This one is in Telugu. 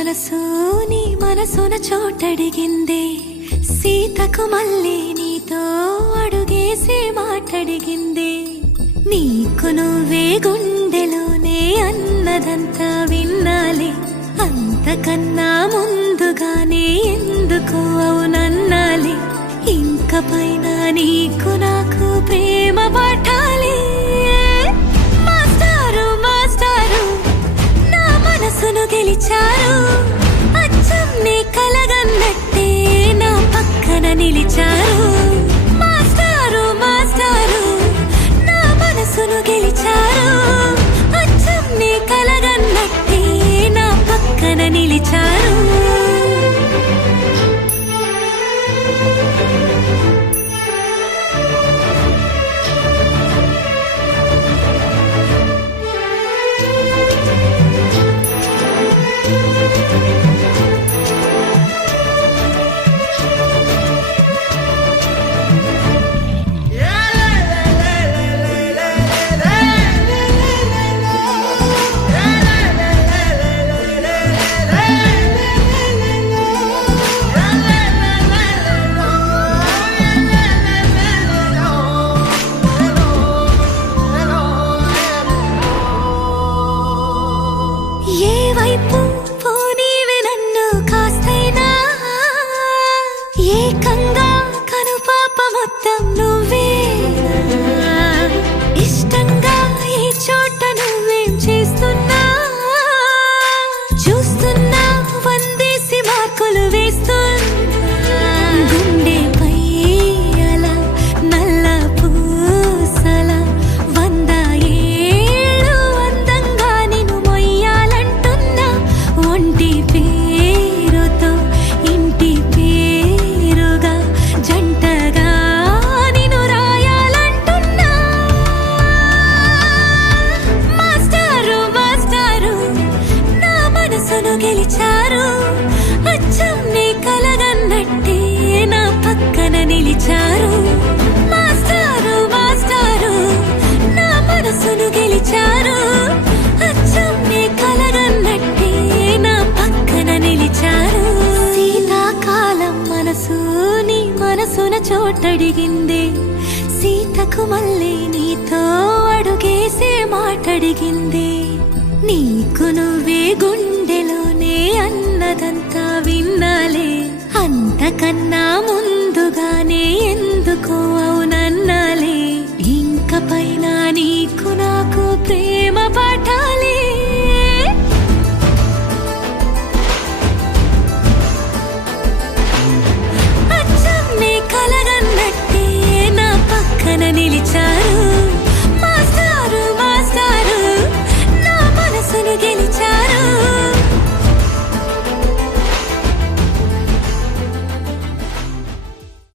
మనసు నీ మనసున చోటడిగిందే సీతకు మళ్ళీ నీతో అడుగేసి మాటడిగిందే నీకు నువ్వే గుండెలోనే అన్నదంతా విన్నాలే అంతకన్నా ముందుగానే ఎందుకు అవునన్నాలే ఇంక పైన నీకు నాకు ప్రేమ పాఠాలే మాస్టారు మాస్టారు నా మనసును గెలిచారు అచ్చం నీ కలగన్నట్టే నా పక్కన నిలిచారు మాస్టారు మాస్టారు నా మనసును గెలిచారు అచ్చం నీ కలగన్నట్టే నా పక్కన నిలిచారు ఏకంగా కనుపాప మొత్తం నువ్వే ఇష్టంగా ఈ చోట నువ్వేం చేస్తున్నా చూస్తున్నా వందేసి మార్కులు వేస్తున్నా గుండెపై అలా నల్ల పూసల 100 ఏళ్ళు అందంగా నిన్ను మొయ్యాలంటున్నా ఒంటి పేరుతో ఇంటి పేరుగా జంటగా నిన్ను రాయాలంటున్నా మాస్టారు మాస్టారు నా మనసును గెలిచారు అచ్చం నీ కలగన్నట్టే నా పక్కన నిలిచారు మాస్టారు మాస్టారు నా మనసును గెలిచారు అచ్చం నీ కలగన్నట్టే నా పక్కన నిలిచారు శీతాకాలం మనసు నీ మనసున చోటడిగిందే సీతకు మళ్ళీ నీతో అడుగేసే మాటడిగిందే నీకు నువ్వే గుండెలోనే అన్నదంతా విన్నాలే అంతకన్నా ముందుగానే ఎందుకో